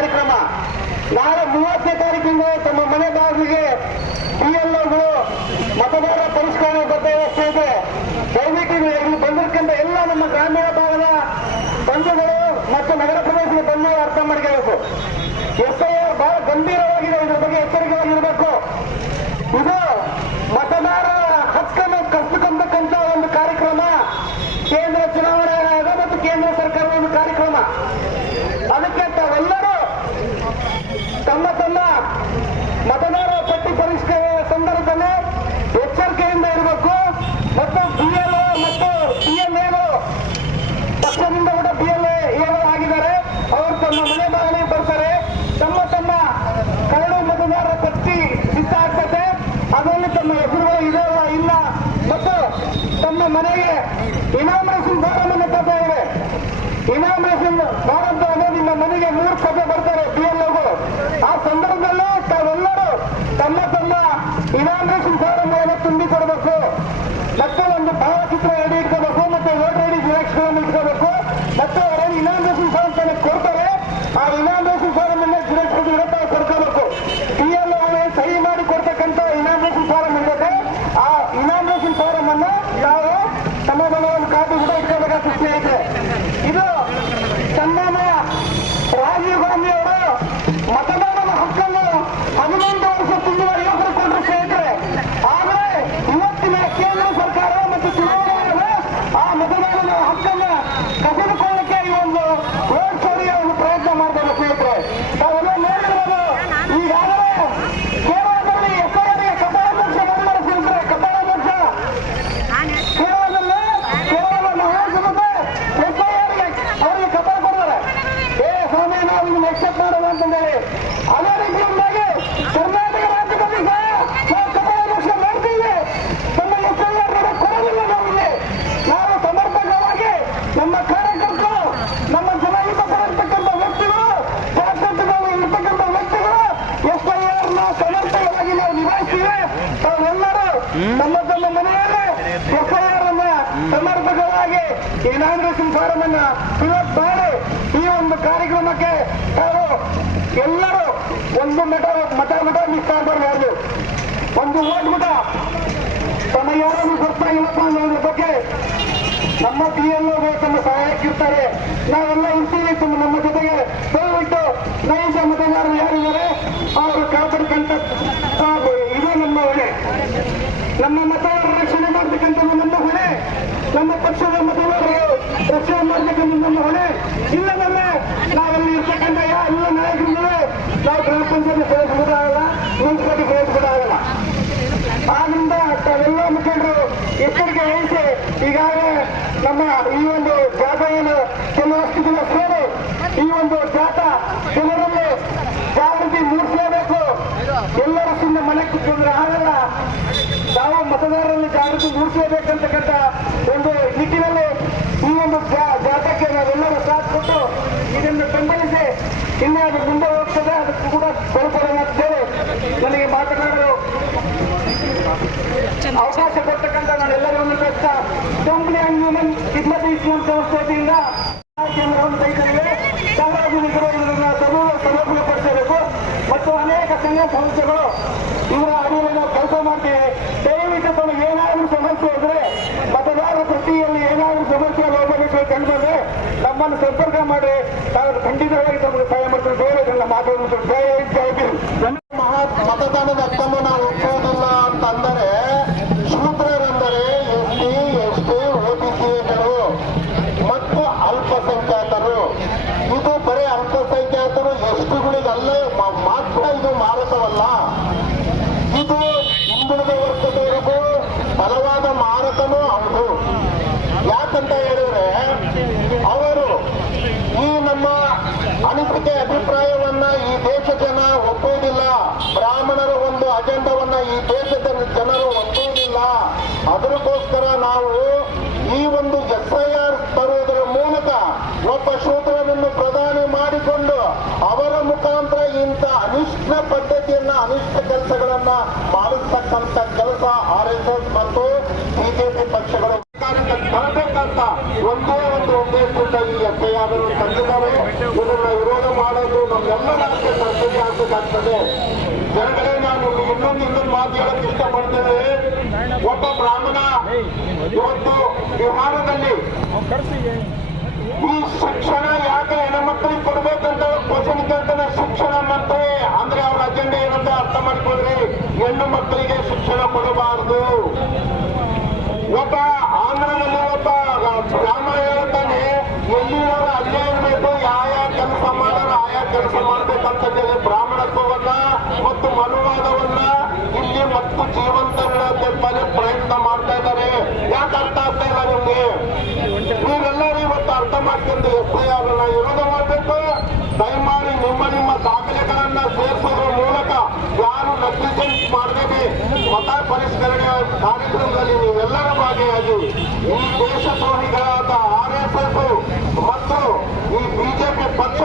ಕಾರ್ಯಕ್ರಮ. ನಾಳೆ 30ನೇ ತಾರೀಕಿಂದ ತಮ್ಮ ಮನೆ ಬಾಗಿಲಿಗೆ PLOಗಳು ಮತದಾರರ ಪರಿಷ್ಕರಣೆ ಬಗ್ಗೆ ವ್ಯವಸ್ಥೆ ಇದೆ. ದಯವಿಟ್ಟು ಇಲ್ಲಿ ಬಂದಿರತಕ್ಕಂಥ ಎಲ್ಲ ನಮ್ಮ ಗ್ರಾಮೀಣ ಭಾಗದ ಬಂಧುಗಳು ಮತ್ತು ನಗರ ಪ್ರದೇಶದ ಬಂಧುಗಳು ಅರ್ಥ ಮಾಡ್ಕೋಬೇಕು. FIR ಬಹಳ ಗಂಭೀರವಾಗಿದೆ, ಇದ್ರ ಬಗ್ಗೆ ಎಚ್ಚರಿಕೆಯಾಗಿರಬೇಕು. ಇದು ಮತದಾರರ ಹಕ್ಕನ್ನು ಕಸಿದುಕೊಂಡಕ್ಕಂತ ಒಂದು ಕಾರ್ಯಕ್ರಮ. ಕೇಂದ್ರ ಚುನಾವಣಾ ಆಯೋಗ ಮತ್ತು ಕೇಂದ್ರ ಸರ್ಕಾರದ ಒಂದು ಕಾರ್ಯಕ್ರಮ. ಅದಕ್ಕೆ ತಾವೆಲ್ಲರೂ ತಮ್ಮ ತಮ್ಮ ಮತದಾರರ ಪಟ್ಟಿ ಪರಿಷ್ಕರಣೆ ಸಂದರ್ಭದಲ್ಲಿ ಎಚ್ಚರಿಕೆಯಿಂದ ಇರಬೇಕು. ಮತ್ತು BLO ಮತ್ತು PLAಗಳು ಪಕ್ಷದಿಂದ ಕೂಡ BLA ಆಗಿದ್ದಾರೆ. ಅವರು ತಮ್ಮ ಮನೆ ಬಾಗಿಲಿಗೆ ಬರ್ತಾರೆ. ತಮ್ಮ ತಮ್ಮ ಕರಡು ಮತದಾರರ ಪಟ್ಟಿ ಸಿದ್ಧ ಆಗ್ತದೆ. ಅದರಲ್ಲಿ ತಮ್ಮ ಹೆಸರುಗಳು ಇದೆಯಲ್ಲ ಇಲ್ಲ ಮತ್ತು ತಮ್ಮ ಮನೆಗೆ ಇನಾಮಿನೇಷನ್ ಫಾರಂ ಅನ್ನು ಕೊಡ್ತಾ ಇದೆ. ಇನಾಮಿನೇಷನ್ ಫಾರಂ ನಿಮ್ಮ ಮನೆಗೆ 3 ಸಭೆ ಬರ್ತಾರೆ PLOಗಳು. ಆ ಸಂದರ್ಭದಲ್ಲಿ ತಾವೆಲ್ಲರೂ ತಮ್ಮ ತಮ್ಮ ಇನಾಮಿನೇಷನ್ ಫಾರಂ ಅನ್ನು ತುಂಬಿಕೊಡಬೇಕು. ಮತ್ತೆ ಒಂದು ಭಾವಚಿತ್ರ ಐಡಿ ಇಟ್ಕೋಬೇಕು ಮತ್ತು ವೋಟರ್ ಐಡಿ ಜಿರಾಕ್ಸ್ಗಳನ್ನು ಇಟ್ಕೋಬೇಕು. ಮತ್ತು ಅವರೇನು ಇನಾಮಿನೇಷನ್ ಫಾರಂ ಕೊಡ್ತಾರೆ, ಆ ಇನಾಮಿನೇಷನ್ ಫಾರಂ ಅನ್ನ ಜಿರಾಕ್ಸ್ ಕೊಡ್ಕೋಬೇಕು. PLO ಸಹಿ ಮಾಡಿ ಕೊಡ್ತಕ್ಕಂಥ ಇನಾಮಿನೇಷನ್ ಫಾರಂ ಇರುತ್ತೆ. ಆ ಇನಾಮಿನೇಷನ್ ಫಾರಂ ಅನ್ನು ನಾವು ತಮ್ಮ ಒಂದು ಕಾಪಿ ಕೂಡ ಇಟ್ಕೋಬೇಕಾದ ಸ್ನೇಹಿತರೆ. ಇದು ಸನ್ಮಾನ್ಯ ರಾಜೀವ್ ಗಾಂಧಿ ಅವರು ಮತದಾರರ ಹಕ್ಕನ್ನು 11 ವರ್ಷ ತುಂಬಿದ ಯುವಕರು ಕೊಟ್ಟರು ಸ್ನೇಹಿತರೆ. ಆದರೆ ಇವತ್ತಿನ ಕೇಂದ್ರ ಸರ್ಕಾರ ಮತ್ತು ಚುನಾವಣಾ ಆಯೋಗ ಆ ಮತದಾರರ ಹಕ್ಕನ್ನು ಕಸಿದುಕೊಳ್ಳಕ್ಕೆ ಈ ಒಂದು ರೋಡ್ ಶೋಗೆ ಒಂದು ಪ್ರಯತ್ನ ಮಾಡ್ತಾರೆ ಸ್ನೇಹಿತರೆ. ತಾವೆಲ್ಲ ನೋಡಿರ್ಬೋದು, ಈಗಾಗಲೇ ಕೇರಳದಲ್ಲಿ FIRಗೆ ಕಪಾಳ ಮೋಕ್ಷ ಮಾಡಿದ್ದಾರೆ ಸ್ನೇಹಿತರೆ. ಕಪಾಳ ಮೋಕ್ಷ ಕೇರಳದಲ್ಲಿ FIRಗೆ ಅವರಿಗೆ ಕಪಾಳ ಕೊಡ್ತಾರೆ. ಸ್ವಾಮಿ ನಾವು ಇದನ್ನು ಎಕ್ಸೆಪ್ಟ್ ಮಾಡೋಣ ಅಂತಂದೇಳಿ. ಅದೇ ರೀತಿಯಿಂದಾಗಿ ಕರ್ನಾಟಕ ರಾಜ್ಯದಲ್ಲಿ ಸಹ ನಾವು ಕಪಾಳ ಮೋಕ್ಷ ಮಾಡ್ತೀವಿ. ನಮ್ಮ FIR ಕೊಡಲಿಲ್ಲ ನಮಗೆ. ನಾವು ಸಮರ್ಪಕವಾಗಿ ನಮ್ಮ ಕಾರ್ಯಕರ್ತರು, ನಮ್ಮ ಜನಹಿತ ಪಡಿರ್ತಕ್ಕಂಥ ವ್ಯಕ್ತಿಗಳು, ಜಾಗೃತವಾಗಿ ಇರ್ತಕ್ಕಂಥ ವ್ಯಕ್ತಿಗಳು FIRನ ಸಮರ್ಪಕವಾಗಿ ನಾವು ನಿಭಾಯಿಸ್ತೀವಿ. ತಾವೆಲ್ಲರೂ ತಮ್ಮ ತಮ್ಮ ಮನೆಯಲ್ಲಿ FIR ಅನ್ನ ಸಮರ್ಪಕವಾಗಿ ಇನಾಮಿನೇಷನ್ ಫಾರಂ ಅನ್ನ ಫಿಲಪ್ ಮಾಡಿ ಈ ಒಂದು ಕಾರ್ಯಕ್ರಮಕ್ಕೆ ತಾವು ಎಲ್ಲರೂ ಒಂದು ಮತ ಮಿಸ್ ಆಗಬಾರ್ದು. ಒಂದು ಓಟ್ ಕೂಡ ತಮ್ಮ ಯಾರನ್ನು ಗೊತ್ತಾಗಿಲ್ಲಪ್ಪ ಅನ್ನೋದ್ರ ಬಗ್ಗೆ ನಮ್ಮ PLOಗಳು ತಮ್ಮ ಸಹಾಯಕ್ಕಿರ್ತಾರೆ. ನಾವೆಲ್ಲ ಇರ್ತೀವಿ ನಮ್ಮ ಜೊತೆಗೆ. ದಯವಿಟ್ಟು ನೈಜ ಮತದಾರರು ಯಾರಿದ್ದಾರೆ ಅವರು ಕಾಪಾಡ್ಕಂತ ಇದು ನಮ್ಮ ಹೊಣೆ. ನಮ್ಮ ಮತದಾರರ ರಕ್ಷಣೆ ಮಾಡ್ತಕ್ಕಂಥದ್ದು ನಮ್ಮ ಹೊಣೆ. ನಮ್ಮ ಪಕ್ಷದ ಮತದಾರರು ರಕ್ಷಣೆ ಮಾಡ್ತಕ್ಕಂಥ ನಮ್ಮ ಹೊಣೆ. ಇಲ್ಲದಲ್ಲೇ ನಾವಲ್ಲಿ ಇರ್ತಕ್ಕಂಥ ಎಲ್ಲ ನಾಯಕರಿದ್ದಾರೆ. ನಾವು ಗ್ರಾಮ ಪಂಚಾಯತ್ ಪ್ರವೇಶಿಸೋದಾಗಲ್ಲ, ಮುನ್ಸಿಪಾಲಿಟಿ ಪ್ರವೇಶಿಸೋದಾಗಲ್ಲ. ಆದ್ರಿಂದ ತಾವೆಲ್ಲ ಮುಖಂಡರು ಎಚ್ಚರಿಕೆ ವಹಿಸಿ ಈಗಾಗಲೇ ನಮ್ಮ ಈ ಒಂದು ಜಾಥಾವನ್ನು ಕೆಲವಷ್ಟು ದಿನ ಸೇರಿ ಈ ಒಂದು ಜಾಥಾ ಜನರಲ್ಲಿ ಜಾಗೃತಿ ಮೂಡಿಸಲೇಬೇಕು. ಎಲ್ಲರೂ ಸುಮ್ಮನೆ ಮನೆ ಕೂತ್ಕೊಂಡ್ರೆ ಆಗಲ್ಲ. ನಾವು ಮತದಾರರಲ್ಲಿ ಜಾಗೃತಿ ಮೂಡಿಸಲೇಬೇಕಂತಕ್ಕಂಥ ಒಂದು ನಿಟ್ಟಿನಲ್ಲಿ ಈ ಒಂದು ಜಾಥಾಕ್ಕೆ ನಾವೆಲ್ಲರೂ ಸಾಥ್ ಕೊಟ್ಟು ಇದನ್ನು ಬೆಂಬಲಿಸಿ ಇನ್ನೇ ಅದು ಮುಂದೆ ಹೋಗ್ತದೆ. ಅದಕ್ಕೂ ಕೂಡ ಬಲಪಡಲಾಗ್ತೇವೆ. ನನಗೆ ಮಾತನಾಡಲು ಅವಕಾಶ ಕೊಡ್ತಕ್ಕಂಥ ನಾನೆಲ್ಲರಿಗೂ ಕಳಿಸ್ತಾ ಕಂಪ್ನಿ ಅಂಡ್ ಹ್ಯೂಮನ್ ಖಿದ್ಮತ್ ಇಸ್ಲಾಂ ಸಂಸ್ಥೆ ವತಿಯಿಂದ ಕೇಂದ್ರವನ್ನು ಕೈಗೊಂಡಿದೆ. ಸಾರ್ವಜನಿಕರು ಇದನ್ನು ಸಬಲಗೊಳಿಸಬೇಕು ಮತ್ತು ಅನೇಕ ಸಂಘ ಸಂಸ್ಥೆಗಳು ಇವರ ಅಡಿಯಲ್ಲಿ ನಾವು ಕೆಲಸ ಮಾಡ್ತೀವಿ. ದಯವಿಟ್ಟು ತಮಗೆ ಏನಾದರೂ ಸಮಸ್ಯೆ ಇದ್ರೆ ಮತದಾರರ ಪಟ್ಟಿಯಲ್ಲಿ ಏನಾದರೂ ಸಮಸ್ಯೆ ಹೋಗಬೇಕು ಕಂಡುಬಂದ್ರೆ ನಮ್ಮನ್ನು ಸಂಪರ್ಕ ಮಾಡಿ ನಾವು ಖಂಡಿತವಾಗಿ ತಮಗೆ ಸಹಾಯ ಮಾಡ್ತೀವಿ. ಬೇರೆ ಮಾತಾಡುವುದು ಮತದಾನದ ಹಕ್ಕನ್ನು ನಾವು ಒಪ್ಪುವುದಿಲ್ಲ ಅಂತಂದರೆ ಶೂದ್ರರೆಂದರೆ ST, OBCಗಳು ಮತ್ತು ಅಲ್ಪಸಂಖ್ಯಾತರು. ಇದು ಬರೀ ಅಲ್ಪಸಂಖ್ಯಾತರು ಎಷ್ಟುಗಳಿಗಲ್ಲೇ ಮಾತ್ರ ಇದು ಮಾರಾಟವಲ್ಲ. ಇದು ಹಿಂದುಳಿದ ವರ್ಗದವರಿಗೂ ಬಲವಾದ ಮಾರಾಟನೂ ಹೌದು. ಯಾಕಂತ ಹೇಳಿದ್ರೆ ಅವರು ಈ ನಮ್ಮ ಅನಿಸಿಕೆ ಅಭಿಪ್ರಾಯವನ್ನ ಈ ದೇಶದ ಜನ ಒಪ್ಪುವುದಿಲ್ಲ. ಬ್ರಾಹ್ಮಣರ ಒಂದು ಅಜೆಂಡವನ್ನ ಈ ದೇಶದ ಜನರು ಒಪ್ಪುವುದಿಲ್ಲ. ಅದಕ್ಕೋಸ್ಕರ ನಾವು ಈ ಒಂದು FIR ತರುವುದರ ಮೂಲಕ ಒಬ್ಬ ಶೂದ್ರನನ್ನು ಪ್ರಧಾನಿ ಮಾಡಿಕೊಂಡು ಅವರ ಮುಖಾಂತರ ಇಂಥ ಅನಿಷ್ಟ ಪದ್ಧತಿಯನ್ನ ಅನಿಷ್ಟ ಕೆಲಸಗಳನ್ನ ಮಾಡಿಸ್ತಕ್ಕಂಥ ಕೆಲಸ RSS ಮತ್ತು BJP ಪಕ್ಷಗಳು ತರಬೇಕಂತ ಒಂದೇ ಒಂದು ಉದ್ದೇಶದಿಂದ ಈ FIR ತಂದಿದ್ದಾವೆ. ಇದನ್ನ ವಿರೋಧ ಮಾಡೋದು ನಮ್ಮೆಲ್ಲರ ಕರ್ತವ್ಯ ಆಗಬೇಕಾಗ್ತದೆ. ಜನಗಳೇ, ನಾನು ಇನ್ನೊಂದು ಮಾತು ಹೇಳಕ್ಕೆ ಇಷ್ಟಪಡ್ತೇನೆ. ಒಬ್ಬ ಬ್ರಾಹ್ಮಣ ಇವತ್ತು ಬಿಹಾರದಲ್ಲಿ ಈ ಶಿಕ್ಷಣ ಯಾಕೆ ಹೆಣ್ಮಕ್ಳಿಗೆ ಕೊಡ್ಬೇಕಂತ ಕ್ವಶನ್ ಕೇಳ್ತಾನೆ. ಶಿಕ್ಷಣ ಮಂತ್ರಿ ಅಂದ್ರೆ ಅವ್ರ ಅಜೆಂಡಾ ಏನಂತ ಅರ್ಥ ಮಾಡ್ಕೊಳ್ರಿ. ಹೆಣ್ಣು ಮಕ್ಕಳಿಗೆ ಶಿಕ್ಷಣ ಕೊಡಬಾರದು. ಒಬ್ಬ ಆಂಧ್ರದಲ್ಲಿ ಒಬ್ಬ ಬ್ರಾಹ್ಮಣ ಹೇಳ್ತಾನೆ, ಎಲ್ಲಿರೋರು ಅಲ್ಲೇ ಇರಬೇಕು, ಯಾವ ಕೆಲಸ ಮಾಡೋರು ಆಯಾ ಕೆಲಸ ಮಾಡ್ಬೇಕಂತ ಹೇಳಿ ಬ್ರಾಹ್ಮಣತ್ವವನ್ನ ಮತ್ತು ಮನುವಾದವನ್ನ ಇಲ್ಲಿ ಮತ್ತು ಜೀವಂತ ಇಡೋದಕ್ಕೆ ಪ್ರಯತ್ನ ಮಾಡ್ತಾ ಇದ್ದಾರೆ. ಯಾಕೆ ಅರ್ಥ ಆಗ್ತಾ ಇಲ್ಲ ನಿಮ್ಗೆ? ನೀವೆಲ್ಲರೂ ಇವತ್ತು ಅರ್ಥ ಮಾಡ್ಕೊಂಡು FIR ವಿರೋಧ ಮಾಡಬೇಕು. ದಯಮಾಡಿ ನಿಮ್ಮ ದಾಖಲೆಗಳನ್ನ ಸೇರಿಸೋದ್ರ ಮೂಲಕ ಯಾರು ನೆಗ್ಲಿಜೆನ್ಸ್ ಮಾಡದೇನೆ ಮತ ಪರಿಷ್ಕರಣೆ ಕಾರ್ಯಕ್ರಮದಲ್ಲಿ ನೀವೆಲ್ಲರೂ ಭಾಗಿಯಾಗಿ ಈ ದೇಶದ್ರೋಹಿಗಳಾದ RSS ಮತ್ತು ಈ ಬಿಜೆಪಿ ಪಕ್ಷ